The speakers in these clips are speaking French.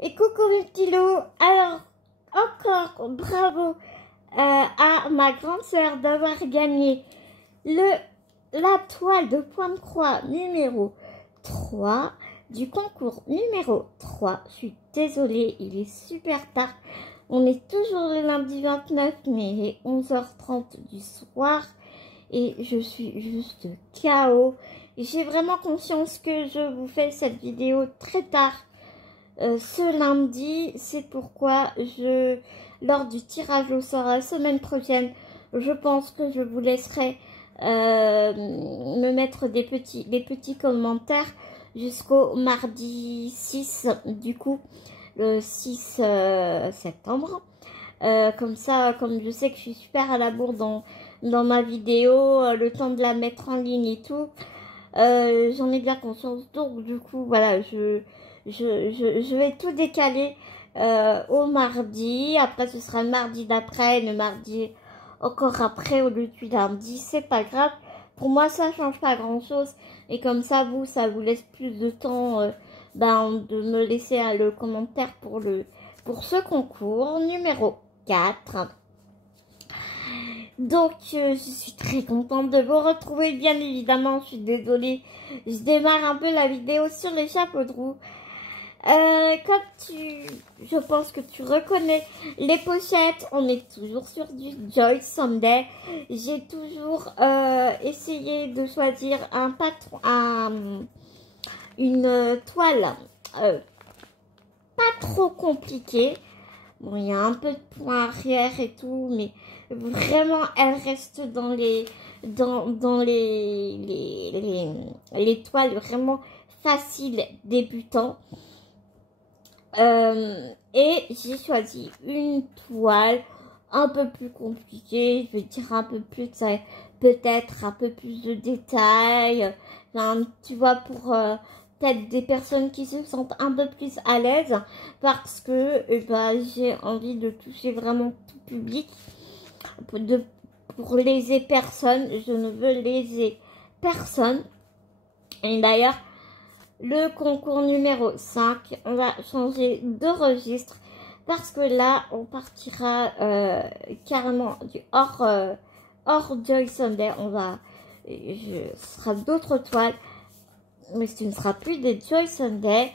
Et coucou mes petits loups. Alors, encore bravo à ma grande sœur d'avoir gagné la toile de point de croix numéro 3 du concours numéro 3. Je suis désolée, il est super tard. On est toujours le lundi 29 mai, il est 11h30 du soir et je suis juste KO. J'ai vraiment conscience que je vous fais cette vidéo très tard ce lundi. C'est pourquoi lors du tirage au sort la semaine prochaine, je pense que je vous laisserai me mettre des petits commentaires jusqu'au mardi 6, du coup, le 6 septembre. Comme ça, comme je sais que je suis super à la bourre dans ma vidéo, le temps de la mettre en ligne et tout, j'en ai bien conscience. Donc, du coup, voilà, je vais tout décaler au mardi. Après, ce sera le mardi d'après, le mardi encore après au lieu du lundi. C'est pas grave. Pour moi, ça change pas grand-chose. Et comme ça, ça vous laisse plus de temps de me laisser le commentaire pour ce concours numéro 4. Donc, je suis très contente de vous retrouver, bien évidemment. Je suis désolée, je démarre un peu la vidéo sur les chapeaux de roue. Je pense que tu reconnais les pochettes, on est toujours sur du Joy Sunday. J'ai toujours essayé de choisir une toile pas trop compliquée. Bon, il y a un peu de point arrière et tout, mais vraiment, elle reste dans les toiles vraiment faciles débutants. Et j'ai choisi une toile un peu plus compliquée, je veux dire un peu plus, peut-être un peu plus de détails, enfin, tu vois, pour peut-être des personnes qui se sentent un peu plus à l'aise, parce que j'ai envie de toucher vraiment tout public, pour léser personne, je ne veux léser personne. Et d'ailleurs, le concours numéro 5, on va changer de registre parce que là, on partira carrément du hors Joy Sunday. Ce sera d'autres toiles, mais ce ne sera plus des Joy Sunday.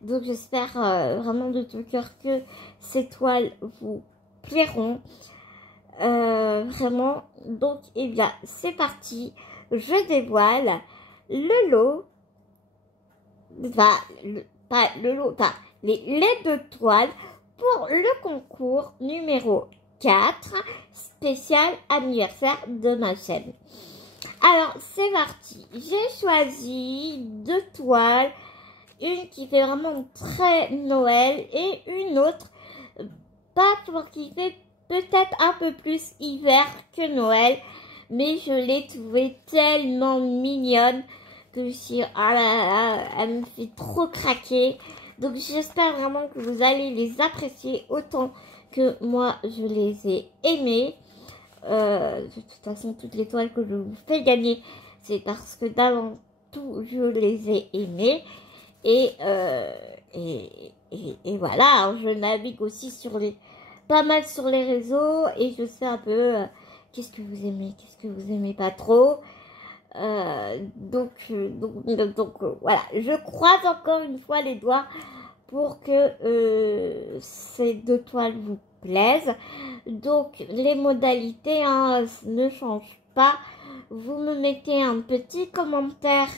Donc, j'espère vraiment de tout cœur que ces toiles vous plairont. Vraiment. Donc, eh bien, c'est parti. Je dévoile le lot. Les deux toiles pour le concours numéro 4 spécial anniversaire de ma chaîne. Alors c'est parti, j'ai choisi deux toiles, une qui fait vraiment très Noël et une autre qui fait peut-être un peu plus hiver que Noël, mais je l'ai trouvée tellement mignonne que je suis, ah là là, elle me fait trop craquer. Donc j'espère vraiment que vous allez les apprécier autant que moi je les ai aimées. De toute façon, toutes les toiles que je vous fais gagner, c'est parce que d'avant tout je les ai aimées. Et voilà, alors, je navigue aussi pas mal sur les réseaux et je sais un peu qu'est-ce que vous aimez, qu'est-ce que vous aimez pas trop. Donc, voilà, je croise encore une fois les doigts pour que ces deux toiles vous plaisent. Donc les modalités ne changent pas. Vous me mettez un petit commentaire,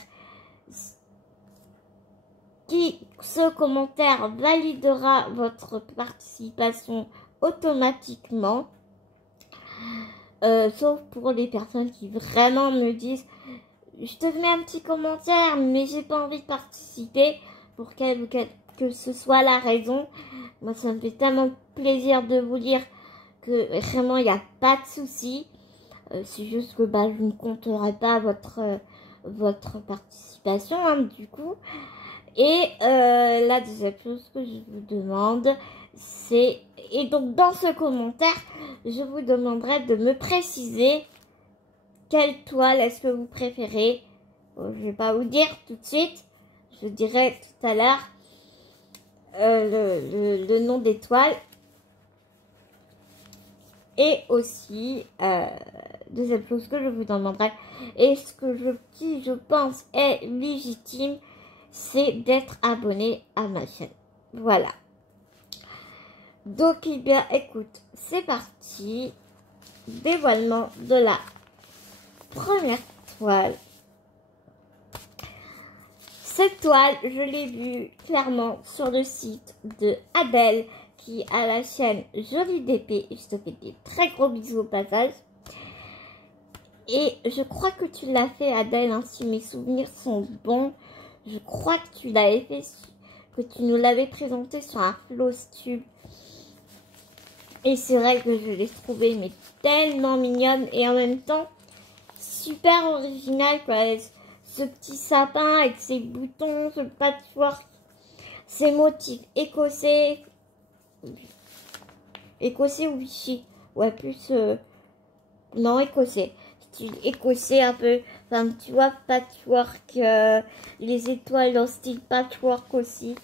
ce commentaire validera votre participation automatiquement. Sauf pour les personnes qui vraiment me disent je te mets un petit commentaire mais j'ai pas envie de participer, pour que ce soit la raison. Moi ça me fait tellement plaisir de vous dire que vraiment il n'y a pas de souci. C'est juste que je ne compterai pas votre participation du coup. Et la deuxième chose que je vous demande, c'est, et donc dans ce commentaire, je vous demanderai de me préciser quelle toile est-ce que vous préférez. Bon, je vais pas vous dire tout de suite, je dirai tout à l'heure. le nom d'étoile. Et aussi, deuxième chose que je vous demanderai, et ce que qui je pense est légitime, c'est d'être abonné à ma chaîne. Voilà. Donc, eh bien, écoute, c'est parti. Dévoilement de la première toile. Cette toile, je l'ai vue clairement sur le site de Adèle, qui a la chaîne Jolie DP. Je te fais des très gros bisous au passage. Et je crois que tu l'as fait, Adèle, hein, si mes souvenirs sont bons. Je crois que tu l'avais fait, que tu nous l'avais présenté sur un Flowstube. Et c'est vrai que je l'ai trouvée mais tellement mignonne et en même temps super originale, quoi. Ce petit sapin avec ses boutons, ce patchwork, ces motifs écossais. Écossais ou vichy? Ouais, plus... non, écossais. Style écossais un peu. Enfin, tu vois, patchwork. Les étoiles en style patchwork aussi.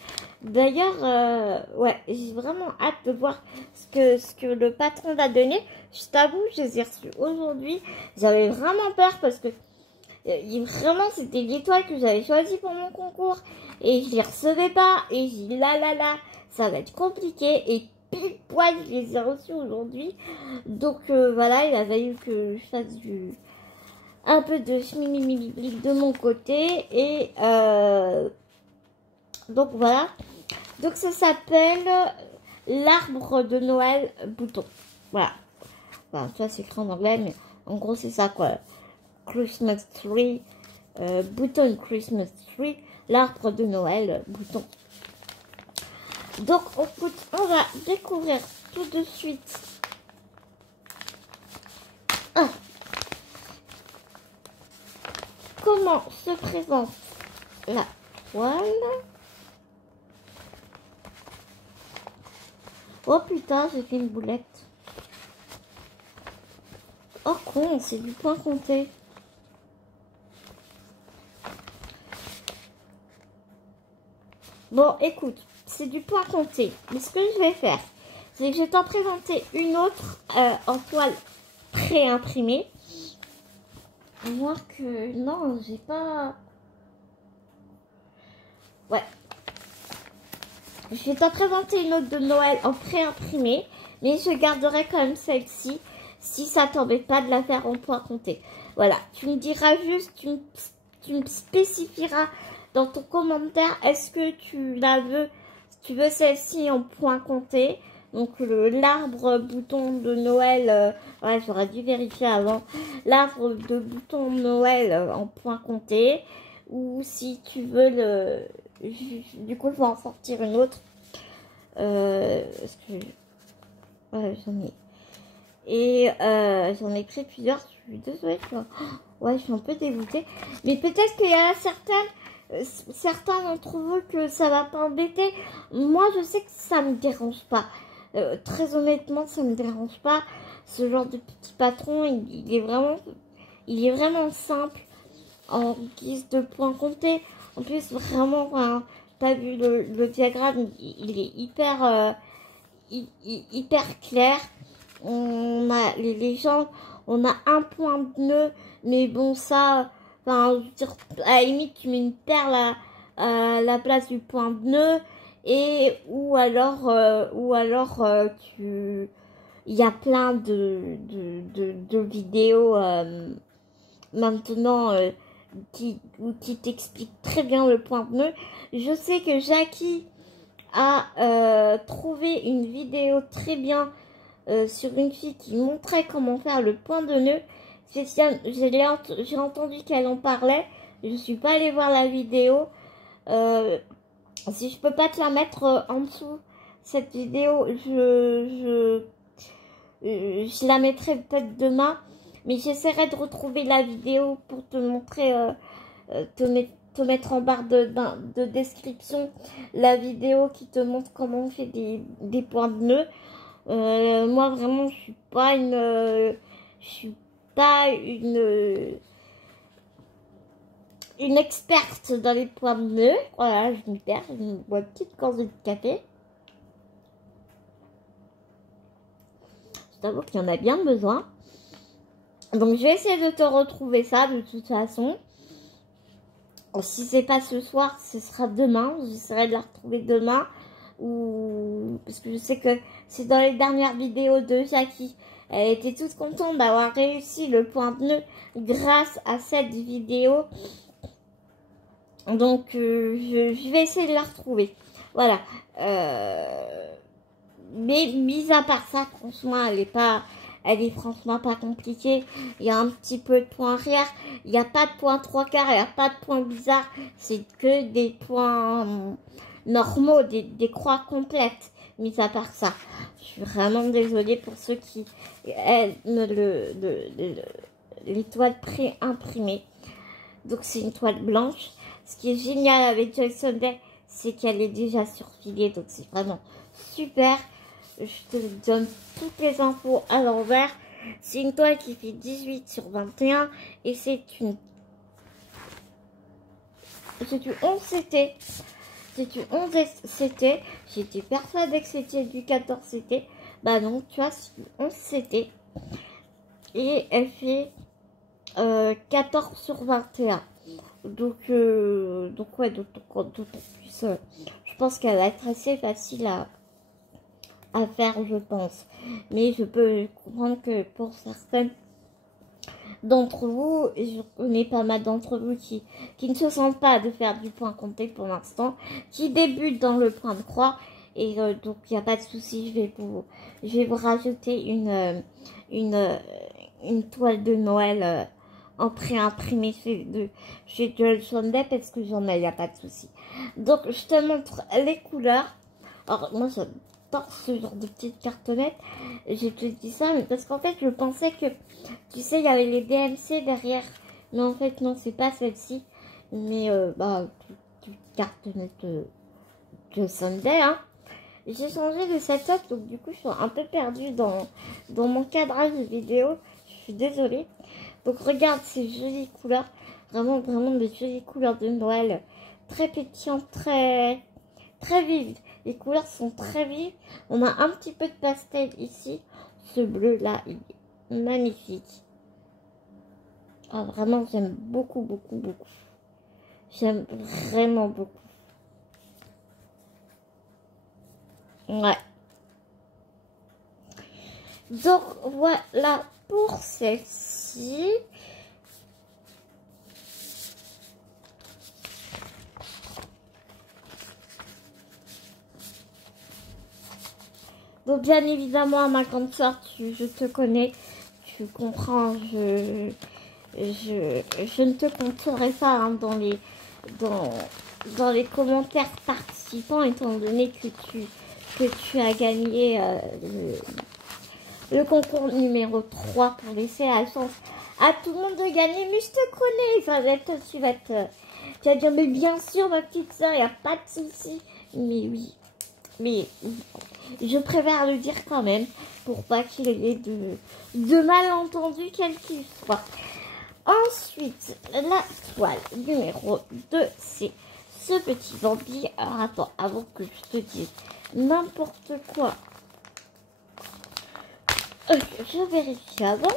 D'ailleurs, ouais, j'ai vraiment hâte de voir ce que le patron va donner. Je t'avoue, je les ai reçus aujourd'hui. J'avais vraiment peur parce que vraiment, c'était l'étoile que j'avais choisie pour mon concours. Et je les recevais pas. Et j'ai dit là, ça va être compliqué. Et pile poil, je les ai reçus aujourd'hui. Donc voilà, il a fallu que je fasse un peu de schmimimimiblik de mon côté. Et donc voilà. Donc ça s'appelle l'arbre de Noël bouton. Voilà. Enfin, ça c'est écrit en anglais, mais en gros c'est ça quoi. Christmas tree, bouton Christmas tree, l'arbre de Noël bouton. Donc écoute, on va découvrir tout de suite comment se présente la toile. Oh putain, j'ai fait une boulette. Oh con, c'est du point compté. Bon, écoute, c'est du point compté. Mais ce que je vais faire, c'est que je vais t'en présenter une autre en toile pré-imprimée. Moi que... Non, j'ai pas... Ouais. Je vais t'en présenter une autre de Noël en pré-imprimé. Mais je garderai quand même celle-ci. Si ça t'embête pas de la faire en point compté. Voilà. Tu me diras juste, tu me spécifieras dans ton commentaire. Est-ce que tu la veux, tu veux celle-ci en point compté. Donc l'arbre bouton de Noël, ouais, j'aurais dû vérifier avant. L'arbre de bouton de Noël en point compté. Ou si tu veux le... Du coup, je vais en sortir une autre. Parce que... Ouais, j'en ai... Et j'en ai pris plusieurs. Je suis désolée. Ouais, je suis un peu dégoûtée. Mais peut-être qu'il y a certains d'entre vous que ça va pas embêter. Moi, je sais que ça me dérange pas. Très honnêtement, ça me dérange pas. Ce genre de petit patron, il est vraiment simple en guise de point compté. En plus, vraiment, enfin, t'as vu le diagramme, il est hyper clair. On a les légendes, on a un point de nœud, mais bon, ça, enfin, je veux dire, à la limite, tu mets une perle à la place du point de nœud. Et ou alors il y a plein de vidéos maintenant qui t'expliquent très bien le point de nœud. Je sais que Jackie a trouvé une vidéo très bien sur une fille qui montrait comment faire le point de nœud. J'ai entendu qu'elle en parlait. Je suis pas allée voir la vidéo. Si je peux pas te la mettre en dessous, cette vidéo, je la mettrai peut-être demain. Mais j'essaierai de retrouver la vidéo pour te montrer, te mettre en barre de description la vidéo qui te montre comment on fait des points de nœud. Moi vraiment, je suis pas une experte dans les points bleus. Voilà, je m'y perds, je me bois une petite gorgée de café. Je t'avoue qu'il y en a bien besoin. Donc je vais essayer de te retrouver ça de toute façon. Si c'est pas ce soir, ce sera demain. J'essaierai de la retrouver demain. Ou parce que je sais que c'est dans les dernières vidéos de Jackie. Elle était toute contente d'avoir réussi le point bleu grâce à cette vidéo. Donc je vais essayer de la retrouver. Voilà. Mais mis à part ça, franchement, elle est franchement pas compliquée. Il y a un petit peu de points arrière. Il n'y a pas de points trois quarts. Il n'y a pas de points bizarres. C'est que des points normaux, des croix complètes. Mis à part ça. Je suis vraiment désolée pour ceux qui aiment les toiles pré-imprimées. Donc c'est une toile blanche. Ce qui est génial avec Joy Sunday, c'est qu'elle est déjà surfilée. Donc c'est vraiment super. Je te donne toutes les infos à l'envers. C'est une toile qui fait 18 sur 21 et c'est du 11 CT. C'est du 11 CT. J'étais persuadée que c'était du 14 CT. Bah non, tu vois, c'est du 11 CT. Et elle fait 14 sur 21. Donc ouais, d'autant plus, je pense qu'elle va être assez facile à faire, je pense. Mais je peux comprendre que pour certaines d'entre vous, et je connais pas mal d'entre vous qui ne se sentent pas de faire du point compté pour l'instant, qui débutent dans le point de croix. Et donc il n'y a pas de souci, je vais vous rajouter une toile de Noël en pré-imprimé chez Joy Sunday parce que j'en ai, il n'y a pas de souci. Donc je te montre les couleurs. Alors moi j'adore ce genre de petite cartonnette. Je te dis ça mais parce qu'en fait je pensais que, tu sais, il y avait les DMC derrière. Mais en fait non, c'est pas celle-ci. Mais toute cartonnette Joy Sunday, hein. J'ai changé de setup, donc du coup je suis un peu perdue dans mon cadrage de vidéo. Je suis désolée. Donc regarde ces jolies couleurs, vraiment des jolies couleurs de Noël, très pétillantes, très vives. Les couleurs sont très vives. On a un petit peu de pastel ici. Ce bleu là, il est magnifique. Ah, vraiment j'aime beaucoup. J'aime vraiment beaucoup. Ouais. Donc voilà pour celle-ci. Donc bien évidemment à ma grande soeur, je te connais, tu comprends, je ne te compterai pas hein, dans les commentaires participants, étant donné que tu as gagné le concours numéro 3 pour laisser la chance à tout le monde de gagner. Mais je te connais, tu vas dire, mais bien sûr ma petite soeur, il n'y a pas de souci. Mais oui, mais je préfère le dire quand même pour pas qu'il y ait de malentendus quel qu'il soit. Ensuite, la toile numéro 2, c'est ce petit vampire. Alors attends, avant que je te dise n'importe quoi, je vérifie avant.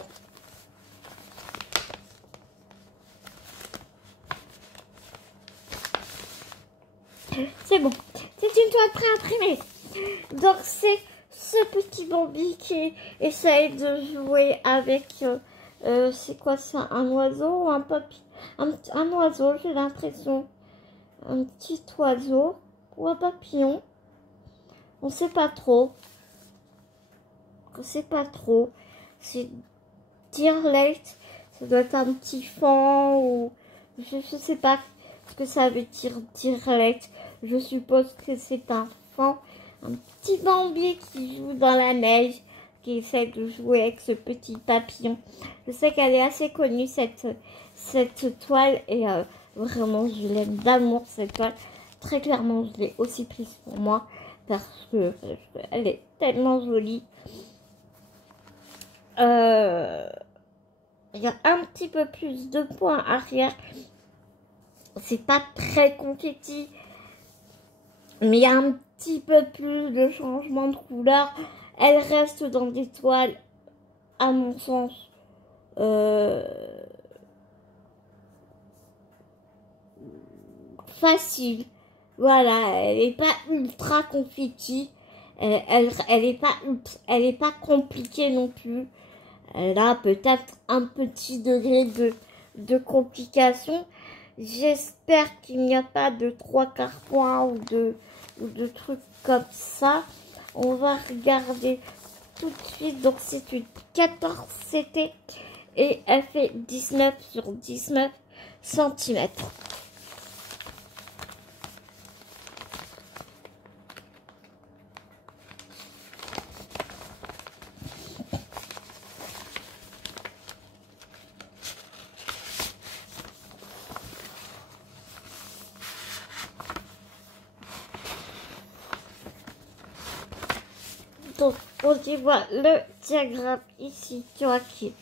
C'est bon, c'est une toile pré-imprimée. Donc c'est ce petit Bambi qui essaye de jouer avec, c'est quoi ça, un oiseau ou un papillon, un oiseau, j'ai l'impression, un petit oiseau ou un papillon, on sait pas trop, c'est Direct, ça doit être un petit fan ou je sais pas ce que ça veut dire Direct. Je suppose que c'est un fan, un petit Bambi qui joue dans la neige, qui essaie de jouer avec ce petit papillon. Je sais qu'elle est assez connue cette toile et vraiment je l'aime d'amour cette toile. Très clairement je l'ai aussi prise pour moi parce que elle est tellement jolie. Il y a un petit peu plus de points arrière c'est pas très confetti, mais il y a un petit peu plus de changement de couleur. Elle reste dans des toiles, à mon sens, facile. Voilà, elle est pas ultra confetti. Elle est pas compliquée non plus. Elle a peut-être un petit degré de complication. J'espère qu'il n'y a pas de 3/4 points ou de trucs comme ça. On va regarder tout de suite. Donc c'est une 14 CT et elle fait 19 sur 19 cm. Donc, on y voit le diagramme ici, tu vois, qui est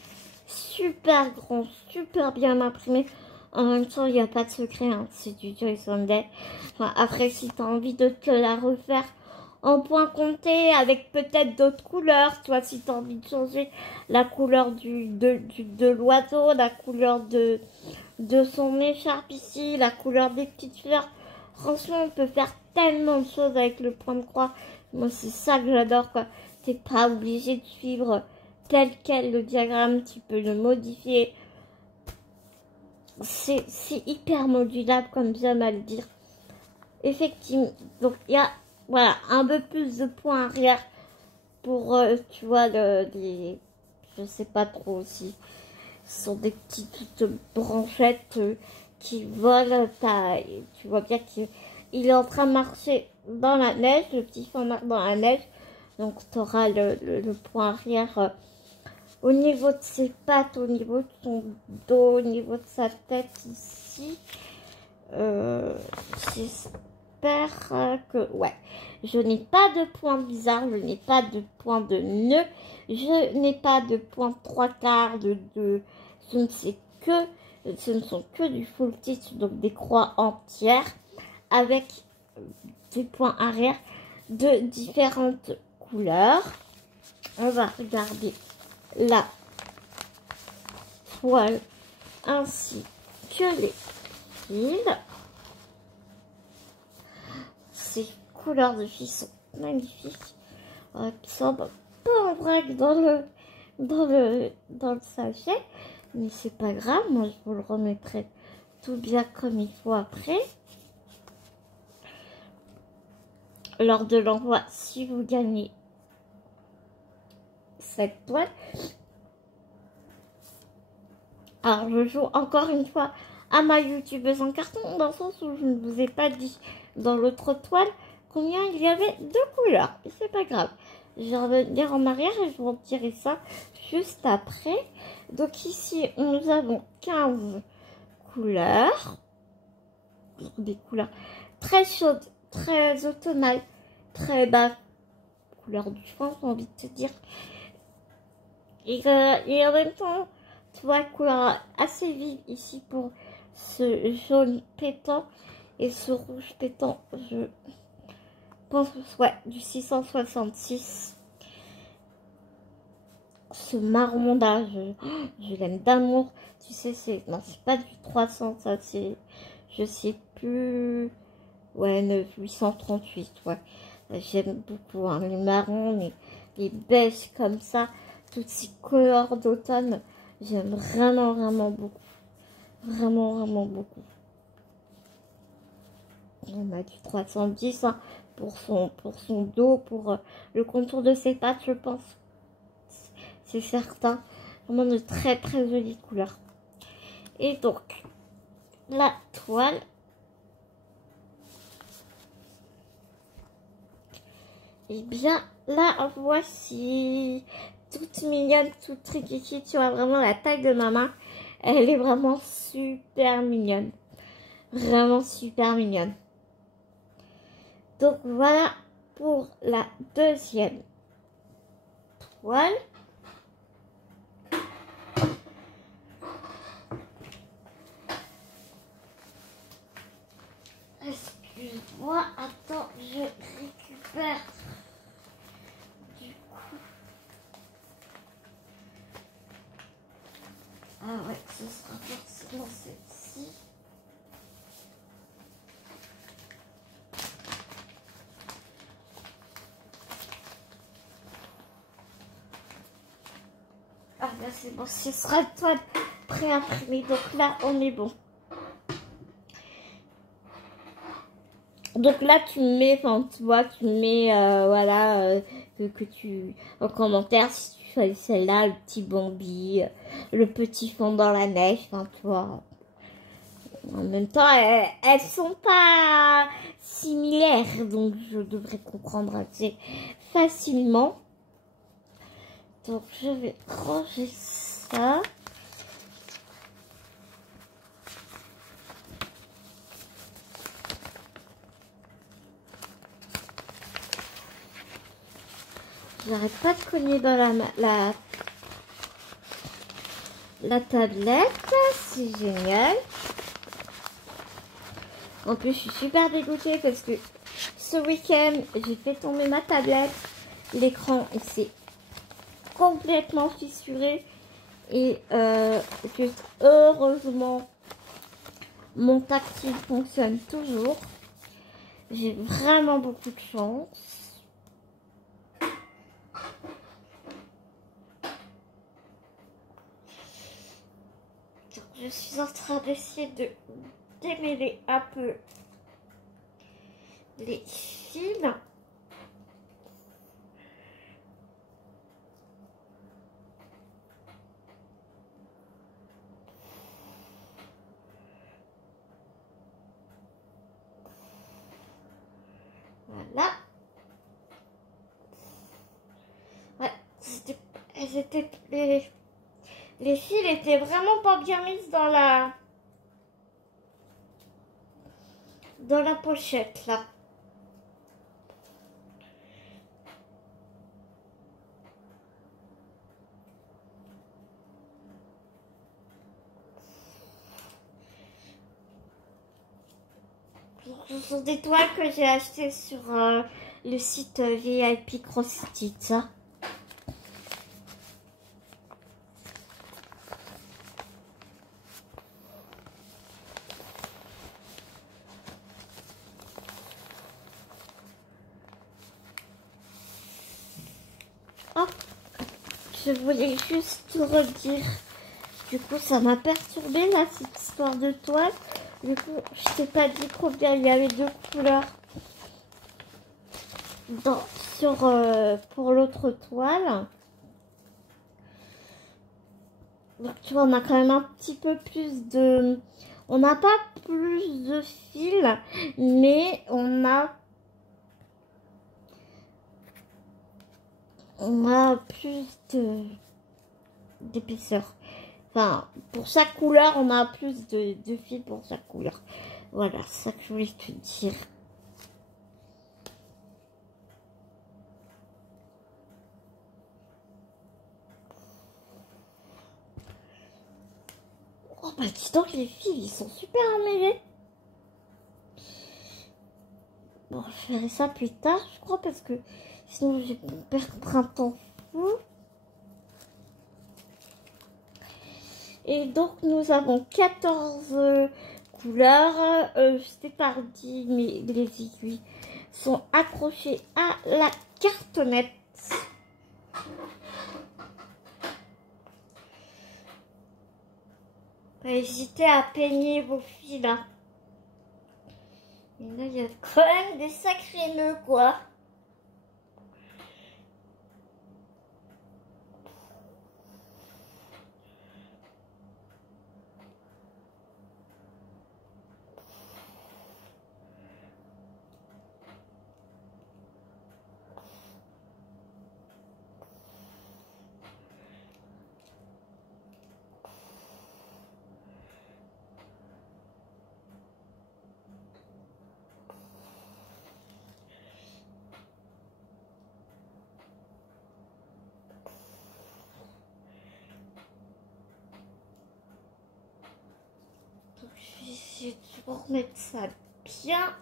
super grand, super bien imprimé. En même temps, il n'y a pas de secret, hein, c'est du Joyce Day. Enfin, après, si tu as envie de te la refaire en point compté, avec peut-être d'autres couleurs, toi, si tu as envie de changer la couleur de l'oiseau, la couleur de son écharpe ici, la couleur des petites fleurs. Franchement, on peut faire tellement de choses avec le point de croix. Moi, c'est ça que j'adore, quoi. T'es pas obligé de suivre tel quel le diagramme. Tu peux le modifier. C'est hyper modulable, comme j'aime à le dire. Effectivement. Donc, il y a, voilà, un peu plus de points arrière pour, tu vois, je sais pas trop si ce sont des petites branchettes qui volent. Tu vois bien qu'il est en train de marcher dans la neige, le petit fond marche dans la neige. Donc tu auras le point arrière au niveau de ses pattes, au niveau de son dos, au niveau de sa tête ici. J'espère que... Ouais, je n'ai pas de point bizarre, je n'ai pas de point de nœud, je n'ai pas de point de 3/4, ce ne sont que du full stitch, donc des croix entières, avec des points arrière de différentes couleurs. On va regarder la toile ainsi que les fils. Ces couleurs de fils sont magnifiques. Qui sont pas en vrac dans le sachet, mais c'est pas grave. Moi, je vous le remettrai tout bien comme il faut après. Lors de l'envoi, si vous gagnez cette toile. Alors, je joue encore une fois à ma youtubeuse en carton, dans le sens où je ne vous ai pas dit dans l'autre toile combien il y avait de couleurs. Et c'est pas grave. Je vais revenir en arrière et je vais en tirer ça juste après. Donc ici, nous avons 15 couleurs. Des couleurs très chaudes, très automnales, très bas. Couleur du foin, j'ai envie de te dire. Et en même temps, tu vois, couleur assez vive ici pour ce jaune pétant. Et ce rouge pétant, je pense que ouais, du 666. Ce marron là, je l'aime d'amour. Tu sais, non, c'est pas du 300, ça, c'est, je sais plus, ouais, 838, ouais. J'aime beaucoup, hein, les marrons, les beiges comme ça, toutes ces couleurs d'automne, j'aime vraiment, vraiment beaucoup. Vraiment, vraiment beaucoup. On a du 310 hein, pour son dos, pour le contour de ses pattes, je pense. C'est certain. Vraiment de très, très jolies couleurs. Et donc, la toile. Et bien, la voici. Toute mignonne, toute tricky. Tu vois vraiment la taille de ma main. Elle est vraiment super mignonne. Vraiment super mignonne. Donc, voilà pour la deuxième toile. vois. Attends, je récupère. Du coup. Ah ouais, ce sera forcément celle-ci. Ah là c'est bon, ce sera le toile pré-imprimé. Donc là, on est bon. Donc là, tu mets, enfin, tu vois, tu mets, voilà, que tu, en commentaire, si tu choisis celle-là, le petit Bambi, le petit fond dans la neige, enfin, tu vois. En même temps, elles sont pas similaires, donc je devrais comprendre assez facilement. Donc je vais ranger ça. J'arrête pas de cogner dans la tablette, c'est génial. En plus, je suis super dégoûtée parce que ce week-end, j'ai fait tomber ma tablette. L'écran, il s'est complètement fissuré. Et juste heureusement, mon tactile fonctionne toujours. J'ai vraiment beaucoup de chance. Donc, je suis en train d'essayer de démêler un peu les fils. Voilà. Ouais, les fils étaient vraiment pas bien mis dans la pochette là. Ce sont des toiles que j'ai achetées sur le site VIP CrossStitch. Oh, je voulais juste te redire. Du coup, ça m'a perturbé là, cette histoire de toile. Du coup, je t'ai pas dit combien il y avait de couleurs pour l'autre toile. Donc, tu vois, on a quand même un petit peu plus de... On n'a pas plus de fils, mais on a plus d'épaisseur. Enfin, pour chaque couleur, on a plus de fils pour chaque couleur. Voilà, c'est ça que je voulais te dire. Oh bah dis donc, les fils, ils sont super emmêlés. Bon, je ferai ça plus tard, je crois, parce que sinon j'ai perdre un temps fou. Et donc, nous avons 14 couleurs. Je t'ai pas dit, mais les aiguilles sont accrochées à la cartonnette. N'hésitez à peigner vos fils là. Et là, il y a quand même des sacrés nœuds, quoi. Donc, je vais essayer de remettre ça bien.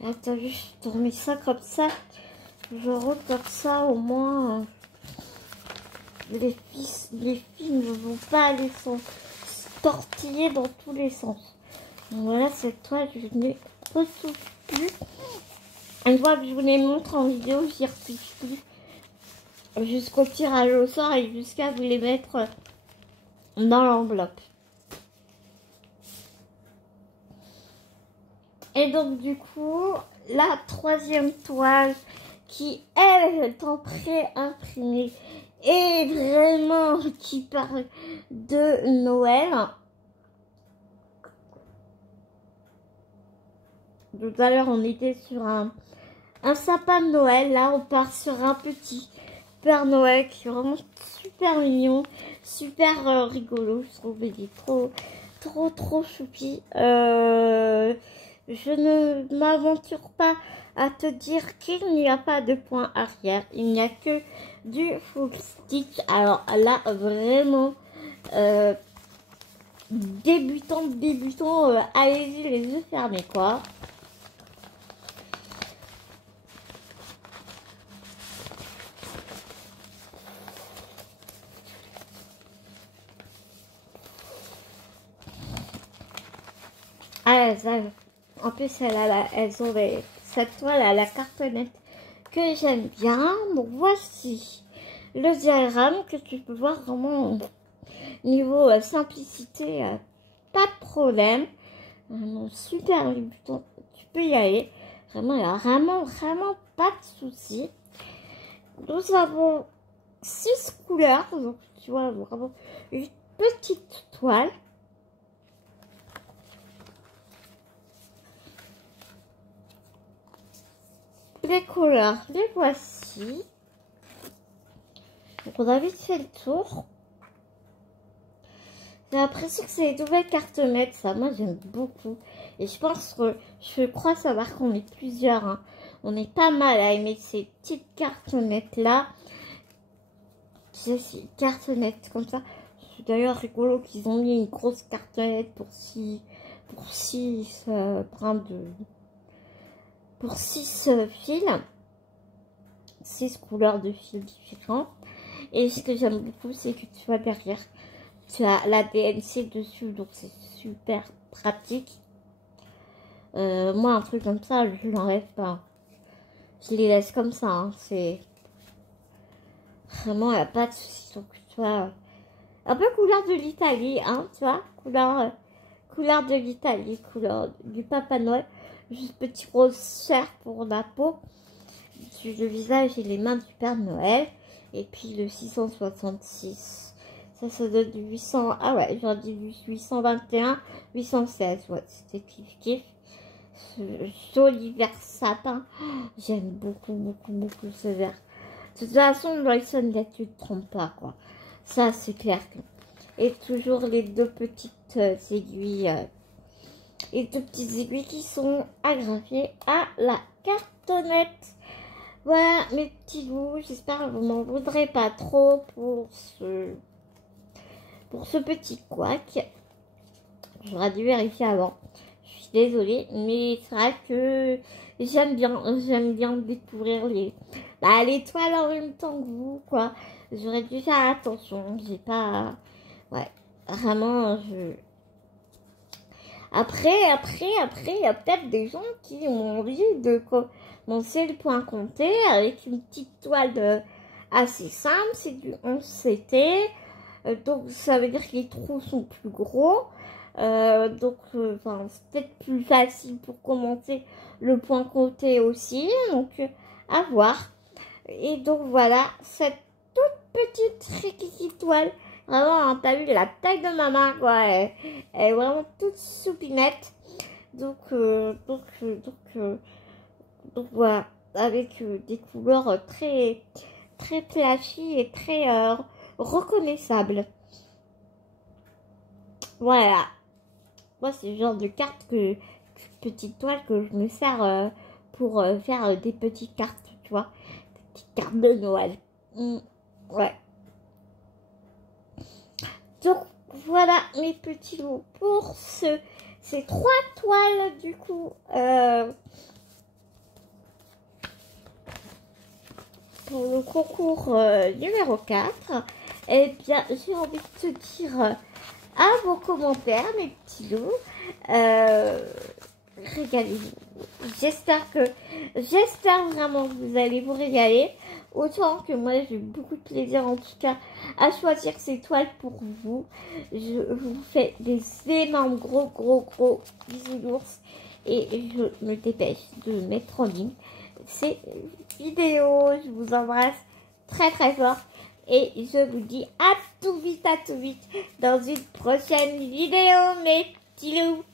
Là, t'as vu, je te remets ça comme ça. Je roule comme ça, au moins, les filles ne vont pas aller se tortiller dans tous les sens. Donc voilà, cette toile, je n'ai retrouve plus. Une fois que je vous les montre en vidéo, j'y retouche plus. Jusqu'au tirage au sort et jusqu'à vous les mettre dans l'enveloppe. Et donc du coup, la troisième toile qui elle est en pré-imprimé et vraiment qui parle de Noël. Tout à l'heure on était sur un sapin de Noël, là on part sur un petit Père Noël qui est vraiment super mignon, super rigolo, je trouve. Il est trop choupi. Je ne m'aventure pas à te dire qu'il n'y a pas de point arrière, il n'y a que du full stick. Alors là vraiment débutant, allez-y les yeux fermés quoi. Ah, ça, en plus, elles ont cette toile à la cartonnette que j'aime bien. Donc, voici le diagramme que tu peux voir vraiment niveau simplicité, pas de problème. Super débutant, tu peux y aller. Vraiment, il n'y a vraiment pas de souci. Nous avons 6 couleurs, donc tu vois vraiment une petite toile. Les couleurs, les voici. Donc on a vite fait le tour. J'ai l'impression que c'est les nouvelles cartonnettes, ça. Moi j'aime beaucoup. Et je pense que, je crois savoir qu'on est plusieurs. Hein. On est pas mal à aimer ces petites cartonnettes là. Ces cartonnettes comme ça. C'est d'ailleurs rigolo qu'ils ont mis une grosse cartonnette pour 6 brins de... Pour 6 fils. 6 couleurs de fils différents. Et ce que j'aime beaucoup, c'est que tu vois derrière, tu as la DNC dessus, donc c'est super pratique. Moi, un truc comme ça, je l'enlève pas. Je les laisse comme ça, hein. C'est vraiment, il n'y a pas de souci. Donc, tu vois, un peu couleur de l'Italie, hein, tu vois, couleur de l'Italie, couleur du Papa Noël. Juste petit rose cher pour la peau. Le visage et les mains du Père Noël. Et puis le 666. Ça donne du 800. Ah ouais, j'en dis du 821, 816. Ouais, c'était kiff. Ce joli vert sapin. J'aime beaucoup ce vert. De toute façon, dans les sonnettes, tu te trompes pas, quoi. Ça, c'est clair. Et toujours les deux petites aiguilles. Les deux petites aiguilles qui sont agrafées à la cartonnette. Voilà mes petits loups, j'espère que vous m'en voudrez pas trop pour ce petit couac. J'aurais dû vérifier avant. Je suis désolée, mais c'est vrai que j'aime bien découvrir les toiles en même temps que vous, quoi. J'aurais dû faire attention, j'ai pas... Ouais, vraiment, Après, il y a peut-être des gens qui ont envie de commencer le point compté avec une petite toile assez simple. C'est du 11 CT. Donc, ça veut dire que les trous sont plus gros. Donc, c'est peut-être plus facile pour commencer le point compté aussi. Donc, à voir. Et donc, voilà, cette toute petite toile. Vraiment, hein, t'as vu la taille de ma main, quoi. Elle est vraiment toute soupinette. Donc voilà. Avec des couleurs très flashy et très reconnaissables. Voilà. Moi, c'est le genre de carte petite toile que je me sers pour faire des petites cartes, tu vois. Des petites cartes de Noël. Ouais. Donc voilà mes petits loups pour ces 3 toiles du coup pour le concours numéro 4. Eh bien, j'ai envie de te dire à vos commentaires, mes petits loups. Régalez-vous. J'espère vraiment que vous allez vous régaler. Autant que moi, j'ai eu beaucoup de plaisir en tout cas à choisir ces toiles pour vous. Je vous fais des énormes gros bisounours. Et je me dépêche de mettre en ligne ces vidéos. Je vous embrasse très fort. Et je vous dis à tout vite dans une prochaine vidéo, mes petits loups.